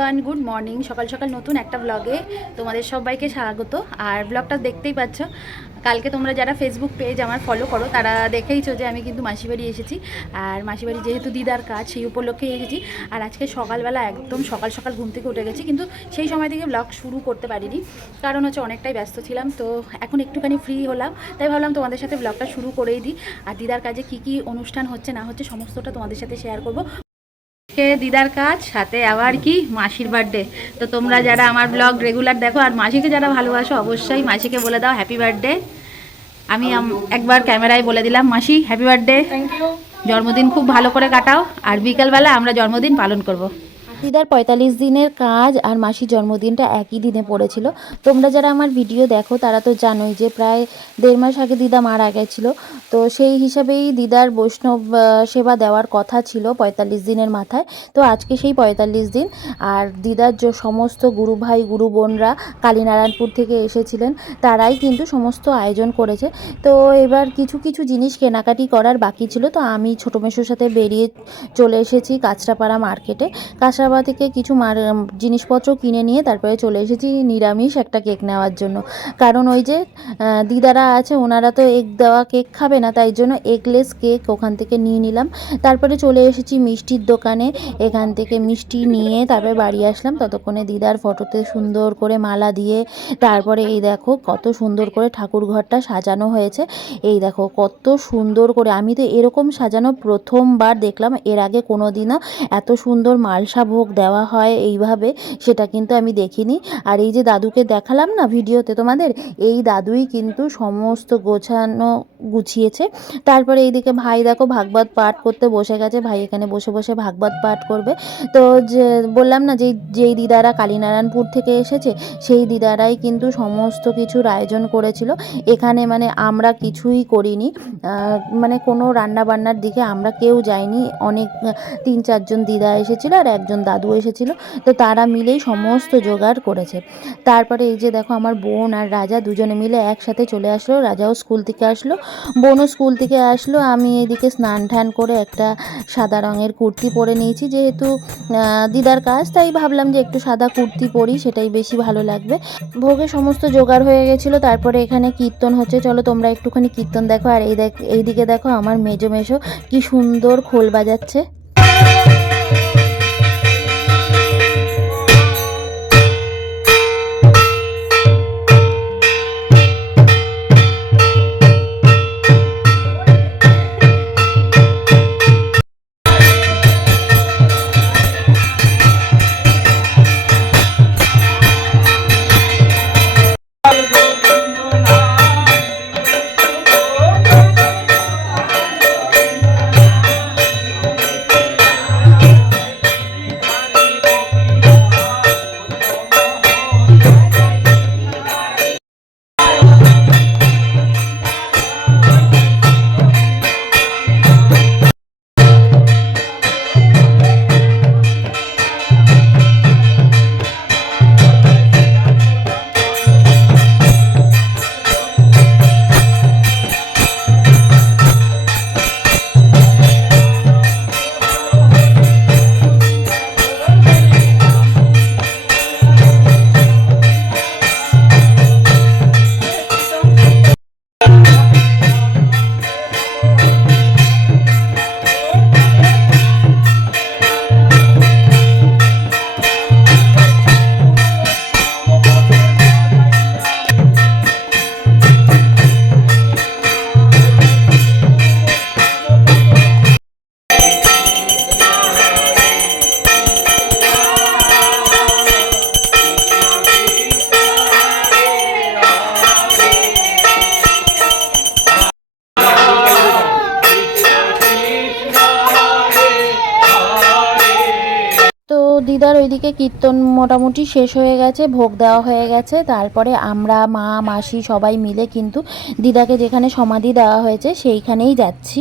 Everyone good morning সকাল সকাল নতুন একটা ব্লগে তোমাদের সবাইকে স্বাগত। আর ব্লগটা দেখতেই পাচ্ছ, কালকে তোমরা যারা ফেসবুক পেজ আমার ফলো করো, তারা দেখেইছো যে আমি কিন্তু মাসিবাড়ি এসেছি। আর মাসিবাড়ি যেহেতু দিদার কাজ, সেই উপলক্ষে এসেছি। আর আজকে সকালবেলা একদম সকাল সকাল ঘুম থেকে উঠে গেছি, কিন্তু সেই সময় থেকে ব্লগ শুরু করতে পারিনি। কারণ হচ্ছে অনেকটাই ব্যস্ত ছিলাম, তো এখন একটুখানি ফ্রি হলাম। তাই ভাবলাম তোমাদের সাথে ব্লগটা শুরু করেই দিই। আর দিদার কাজে কি কি অনুষ্ঠান হচ্ছে, না হচ্ছে, সমস্তটা তোমাদের সাথে শেয়ার করব। আজকে দিদার কাজ? সাথে আবার কি? মাসির বার্থডে তো তোমরা যারা আমার ব্লগ রেগুলার দেখো আর মাসিকে যারা ভালোবাসো অবশ্যই মাসিকে বলে দাও হ্যাপি বার্থডে আমি একবার ক্যামেরায় বলে দিলাম মাসি হ্যাপি বার্থডে জন্মদিন খুব ভালো করে কাটাও আর বিকালবেলা আমরা জন্মদিন পালন করব। দিদার পঁয়তাল্লিশ দিনের কাজ আর মাসির জন্মদিনটা একই দিনে পড়েছিল। তোমরা যারা আমার ভিডিও দেখো, তারা তো জানোই যে প্রায় দেড় মাস আগে দিদা মারা গেছিল। তো সেই হিসাবেই দিদার বৈষ্ণব সেবা দেওয়ার কথা ছিল পঁয়তাল্লিশ দিনের মাথায়। তো আজকে সেই পঁয়তাল্লিশ দিন আর দিদার যে সমস্ত গুরু ভাই গুরু বোনরা কালীনারায়ণপুর থেকে এসেছিলেন, তারাই কিন্তু সমস্ত আয়োজন করেছে। তো এবার কিছু কিছু জিনিস কেনাকাটি করার বাকি ছিল। তো আমি ছোটো মেশোর সাথে বেরিয়ে চলে এসেছি কাঁচরাপাড়া মার্কেটে। কাঁচরাপাড়া থেকে কিছু মার জিনিসপত্র কিনে নিয়ে তারপরে চলে এসেছি নিরামিষ একটা কেক নেওয়ার জন্য। কারণ ওই যে দিদারা আছে, ওনারা তো এগ দেওয়া কেক খাবে না, তাই জন্য এগলেস কেক ওখান থেকে নিয়ে নিলাম। তারপরে চলে এসেছি মিষ্টির দোকানে। এখান থেকে মিষ্টি নিয়ে তারপরে বাড়ি আসলাম। ততক্ষণে দিদার ফটোতে সুন্দর করে মালা দিয়ে, তারপরে এই দেখো কত সুন্দর করে ঠাকুর ঘরটা সাজানো হয়েছে। এই দেখো কত সুন্দর করে, আমি তো এরকম সাজানো প্রথমবার দেখলাম, এর আগে কোনো দিনও এত সুন্দর মালসা দেওয়া হয় এইভাবে, সেটা কিন্তু আমি দেখিনি। আর এই যে দাদুকে দেখালাম না ভিডিওতে তোমাদের, এই দাদুই কিন্তু সমস্ত গোছানো গুছিয়েছে। তারপরে এইদিকে ভাই দেখো ভাগবত পাঠ করতে বসে গেছে। ভাই এখানে বসে বসে ভাগবত পাঠ করবে। তো যে বললাম না যে যেই দিদারা কালীনারায়ণপুর থেকে এসেছে, সেই দিদারাই কিন্তু সমস্ত কিছুর আয়োজন করেছিল। এখানে মানে আমরা কিছুই করিনি। মানে কোনো রান্না বান্নার দিকে আমরা কেউ যাইনি। অনেক, তিন চারজন দিদা এসেছিল আর একজন দাদু এসেছিল। তো তারা মিলেই সমস্ত জোগাড় করেছে। তারপরে এই যে দেখো আমার বোন আর রাজা দুজনে মিলে একসাথে চলে আসলো। রাজাও স্কুল থেকে আসলো। বোনও স্কুল থেকে আসলো। আমি এদিকে স্নান টান করে একটা সাদা রঙের কুর্তি পরে নিয়েছি। যেহেতু দিদার কাজ, তাই ভাবলাম যে একটু সাদা কুর্তি পরি, সেটাই বেশি ভালো লাগবে। ভোগে সমস্ত জোগাড় হয়ে গেছিল, তারপরে এখানে কীর্তন হচ্ছে। চলো তোমরা একটুখানি কীর্তন দেখো, আর এই দেখ, এইদিকে দেখো আমার মেজো মেশো কি সুন্দর খোল বাজাচ্ছে। ওইদিকে কীর্তন মোটামুটি শেষ হয়ে গেছে, ভোগ দেওয়া হয়ে গেছে। তারপরে আমরা, মা, মাসি সবাই মিলে কিন্তু দিদাকে যেখানে সমাধি দেওয়া হয়েছে সেইখানেই যাচ্ছি।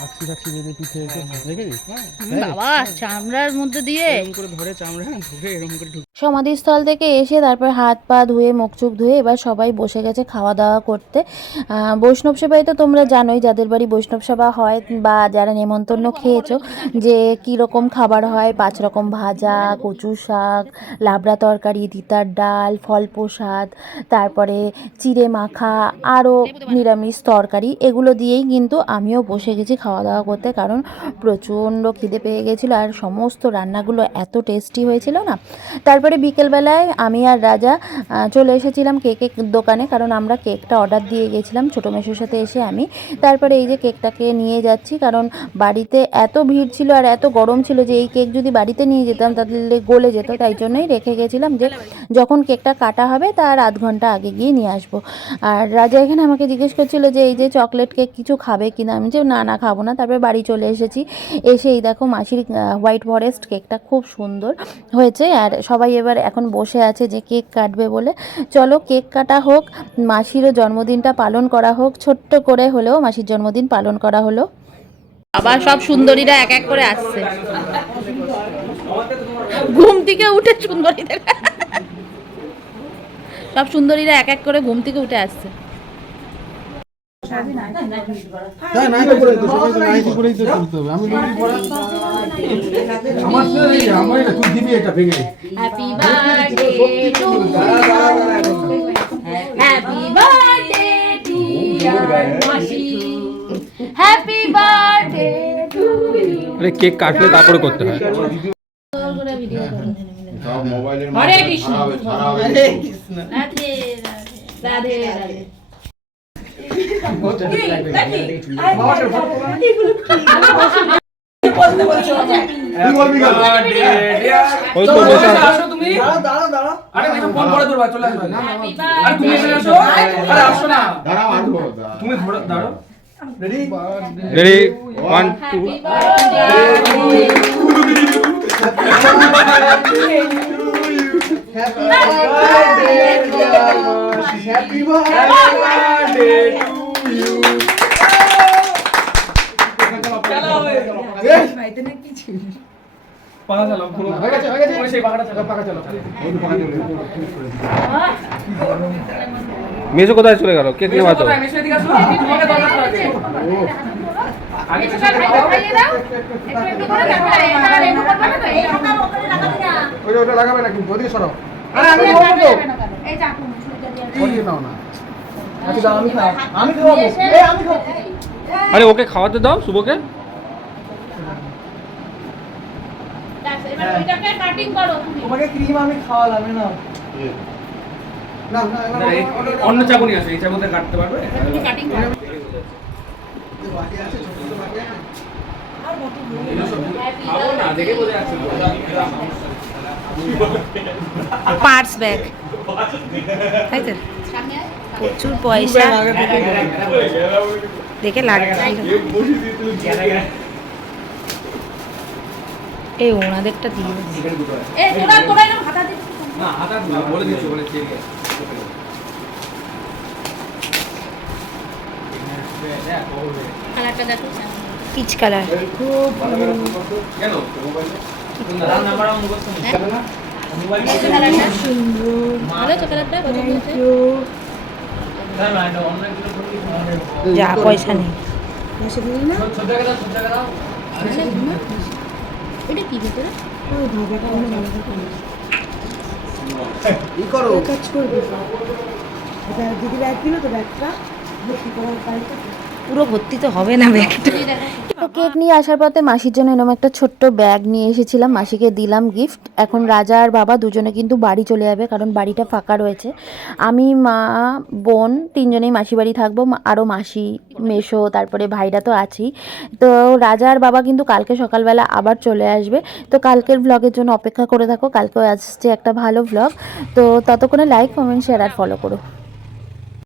আকসি ফাকসি যদি পিঠে দেখেছিস বাবা চামড়ার মধ্যে দিয়ে। করে ধরে চামড়া ধরে এরকম করে সমাধিস্থল থেকে এসে তারপর হাত পা ধুয়ে মুখ চুখ ধুয়ে এবার সবাই বসে গেছে খাওয়া দাওয়া করতে বৈষ্ণব সেবায় তো তোমরা জানোই যাদের বাড়ি বৈষ্ণব সেবা হয় বা যারা নেমন্তন্ন খেয়েছো যে কী রকম খাবার হয় পাঁচ রকম ভাজা কচু শাক লাবড়া তরকারি তিতার ডাল ফল প্রসাদ তারপরে চিড়ে মাখা আরও নিরামিষ তরকারি এগুলো দিয়েই কিন্তু আমিও বসে গেছি খাওয়া দাওয়া করতে কারণ প্রচণ্ড খিদে পেয়ে গেছিল আর সমস্ত রান্নাগুলো এত টেস্টি হয়েছিল না। তারপরে বিকেলবেলায় আমি আর রাজা চলে এসেছিলাম কেকের দোকানে কারণ আমরা কেকটা অর্ডার দিয়ে গেছিলাম ছোটো মেসোর সাথে এসে আমি। তারপরে এই যে কেকটাকে নিয়ে যাচ্ছি কারণ বাড়িতে এত ভিড় ছিল আর এত গরম ছিল যে এই কেক যদি বাড়িতে নিয়ে যেতাম তাহলে গলে যেত, তাই জন্যই রেখে গেছিলাম যে যখন কেকটা কাটা হবে তার আধ ঘণ্টা আগে গিয়ে নিয়ে আসব। আর রাজা এখানে আমাকে জিজ্ঞেস করছিল যে এই যে চকলেট কেক কিছু খাবে কিনা? আমি যে না না, খাব না। তারপরে বাড়ি চলে এসেছি। এসে এই দেখো মাসির হোয়াইট ফরেস্ট কেকটা খুব সুন্দর হয়েছে। আর সবাই এবার এখন বসে আছে যে কেক কাটবে বলে। চলো কেক কাটা হোক, মাসিরও জন্মদিনটা পালন করা হোক। ছোট্ট করে হলেও মাসির জন্মদিন পালন করা হলো। আবার সব সুন্দরীরা এক এক করে আসছে। ঘুম থেকে উঠে সুন্দরীদের। সব সুন্দরীরা এক এক করে ঘুম থেকে উঠে আসছে। তাই নাইটি পরেই তো সবাই তো নাইটি পরেই তো চলতে হবে। আমি লুঙ্গি পরা আমার তো এই আমার এটা তুই দিবি এটা ভেঙে happy birthday to happy birthday dear মাসি হ্যাপি বার্থডে টু আরে কেক কাটলে তারপরে করতে হয়। হরে কৃষ্ণ। রাধে রাধে। রাধে রাধে তুই বলবি কেন ওই তো বসে আছে। আসো তুমি দাঁড়া দাঁড়া আরে আমি তো ফোন করে ধরবা চলে পাকা চালাও পুরো হয়ে গেছে হয়ে গেছে। ওই সেই পাকাটা চালাও। পাকা চালাও। মেজো কোথায় চলে গেল? কেক নেওয়া তো কোথায়? মিশে আসো। তোমাকে দরকার লাগে আগে কিছু ওই ওটা লাগাবে না কিন্তু ওদিকে সরাও আরে আমি বলব তো। ওদিকে নাও না। আমি খাব। আমি খাব। আরে ওকে খাওয়াতে দাও শুভকে। তোমাকে ক্রিম আমি খাওয়ালাম না না না না, এই- অন্য চাকুনি আছে এই চাকুতে কাটতে পারবে বাকি আছে ছোট ছোট বাকি আছে খাব না দেখে বোঝা যাচ্ছে পার্স ব্যাগ তাই তো প্রচুর পয়সা দেখে লাগছে এই ওনাদেরটা দিয়ে দাও। না হাতা বলে দিচ্ছি বলে ঠিক আছে পিচ কালার থেকে যা পয়সা নেই ছোট জায়গা দাও ছোট জায়গা দাও এটা কি ভিতরে? কি করো? কাজ করবে। ব্যাগ দিদি ব্যাগ দিল তো ব্যাগটা ভর্তি করার বাড়িতে পুরো ভর্তি তো হবে না ব্যাগটা তো কেক নিয়ে আসার পথে মাসির জন্য এরকম একটা ছোট্ট ব্যাগ নিয়ে এসেছিলাম মাসিকে দিলাম গিফট এখন রাজা আর বাবা দুজনে কিন্তু বাড়ি চলে যাবে কারণ বাড়িটা ফাঁকা রয়েছে। আমি মা বোন তিনজনেই মাসি বাড়ি থাকব আরও মাসি মেশো তারপরে ভাইরা তো আছেই। তো রাজা আর বাবা কিন্তু কালকে সকালবেলা আবার চলে আসবে। তো কালকের ব্লগের জন্য অপেক্ষা করে থাকো কালকেও আসছে একটা ভালো ভ্লগ তো ততক্ষণে লাইক কমেন্ট শেয়ার আর ফলো করো।